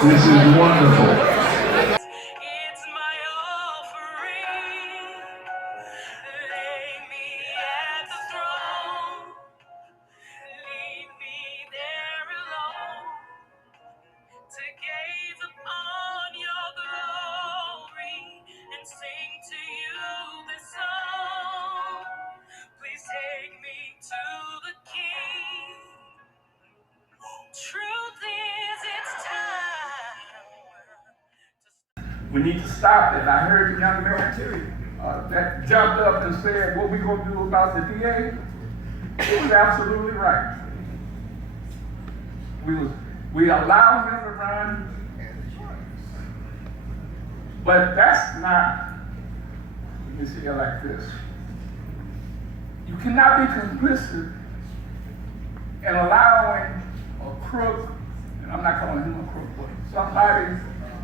This is wonderful. It's my offering. Lay me at the throne. Leave me there alone to gaze upon your glory and sing to you this song. Please take me to the King. Truth is, it's time. We need to stop it. I heard the young man that jumped up and said, what we going to do about the DA? He was absolutely right. We allow him to run, but that's not, let me see it like this. You cannot be complicit in allowing a crook, and I'm not calling him a crook, but somebody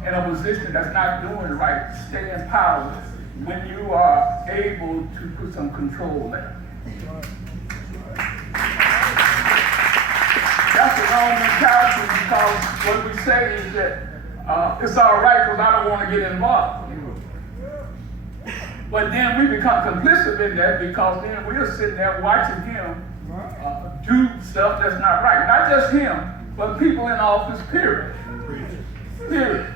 in a position that's not doing right, stay in power when you are able to put some control there. That's the wrong mentality, because what we say is that it's all right because I don't want to get involved. But then we become complicit in that, because then we're sitting there watching him do stuff that's not right. Not just him, but people in office, period. Period.